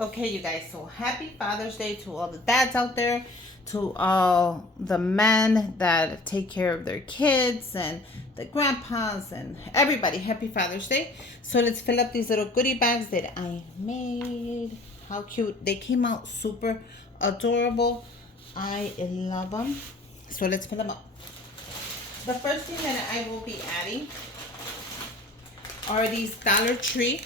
Okay, you guys, so happy Father's Day to all the dads out there, to all the men that take care of their kids, and the grandpas, and everybody. Happy Father's Day. So let's fill up these little goodie bags that I made. How cute. They came out super adorable. I love them. So let's fill them up. The first thing that I will be adding are these Dollar Tree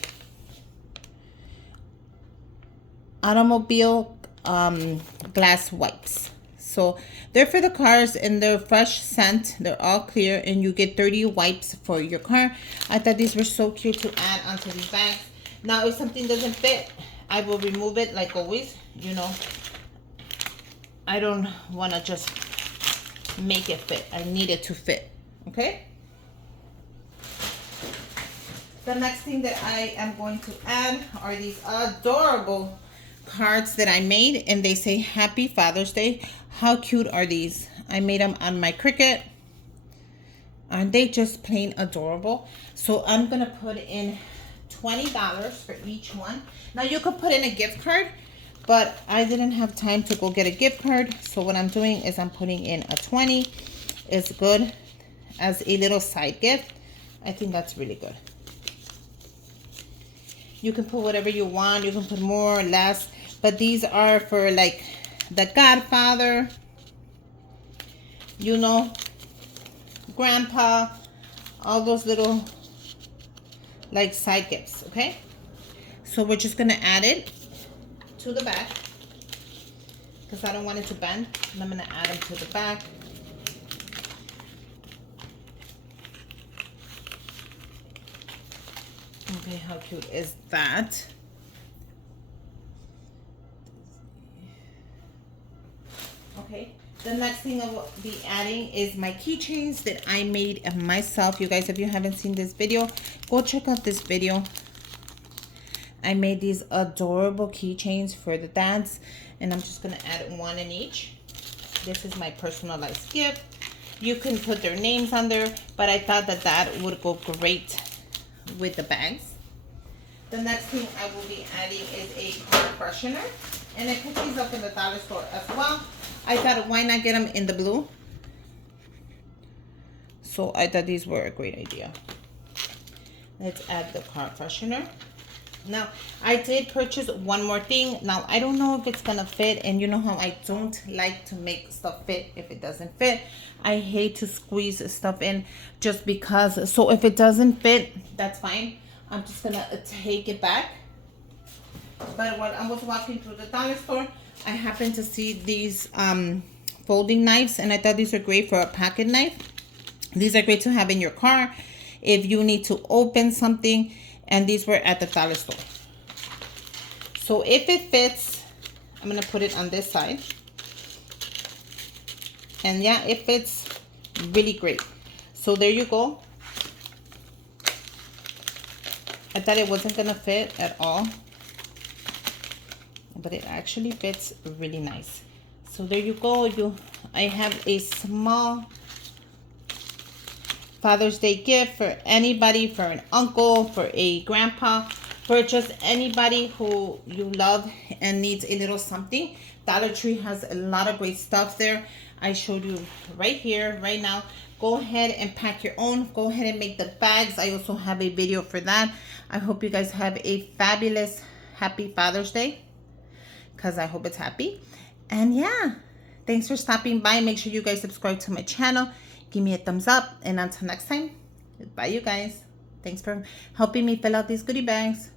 automobile glass wipes. So they're for the cars and they're fresh scent. They're all clear and you get 30 wipes for your car. I thought these were so cute to add onto these bags. Now if something doesn't fit, I will remove it like always. You know, I don't want to just make it fit. I need it to fit. Okay. The next thing that I am going to add are these adorable cards that I made, and they say Happy Father's Day. How cute are these? I made them on my Cricut. Aren't they just plain adorable? So I'm gonna put in $20 for each one. Now you could put in a gift card, but I didn't have time to go get a gift card. So what I'm doing is I'm putting in a 20. It's good as a little side gift. I think that's really good. You can put whatever you want. You can put more or less. But these are for like the Godfather, you know, Grandpa, all those little like side gifts, okay? So we're just going to add it to the back because I don't want it to bend. And I'm going to add them to the back. Okay, how cute is that? Okay, the next thing I will be adding is my keychains that I made myself. You guys, if you haven't seen this video, go check out this video. I made these adorable keychains for the dads, and I'm just going to add one in each. This is my personalized gift. You can put their names on there, but I thought that that would go great with the bags. The next thing I will be adding is a car freshener, and I picked these up in the dollar store as well. I thought, why not get them in the blue? So I thought these were a great idea. Let's add the car freshener. Now I did purchase one more thing. Now I don't know if it's gonna fit, and you know how I don't like to make stuff fit if it doesn't fit. I hate to squeeze stuff in just because. So if it doesn't fit, that's fine. I'm just gonna take it back. But when I was walking through the dollar store, I happened to see these folding knives, and I thought these are great for a pocket knife. These are great to have in your car if you need to open something, and these were at the dollar store. So if it fits, I'm gonna put it on this side. And yeah, it fits really great. So there you go. I thought it wasn't gonna fit at all, but it actually fits really nice. So there you go. I have a small Father's Day gift for anybody, for an uncle, for a grandpa, for just anybody who you love and needs a little something. Dollar Tree has a lot of great stuff there. I showed you right here, right now. Go ahead and pack your own. Go ahead and make the bags. I also have a video for that. I hope you guys have a fabulous, happy Father's Day, because I hope it's happy. And yeah, thanks for stopping by. Make sure you guys subscribe to my channel. Give me a thumbs up. And until next time, bye you guys. Thanks for helping me fill out these goodie bags.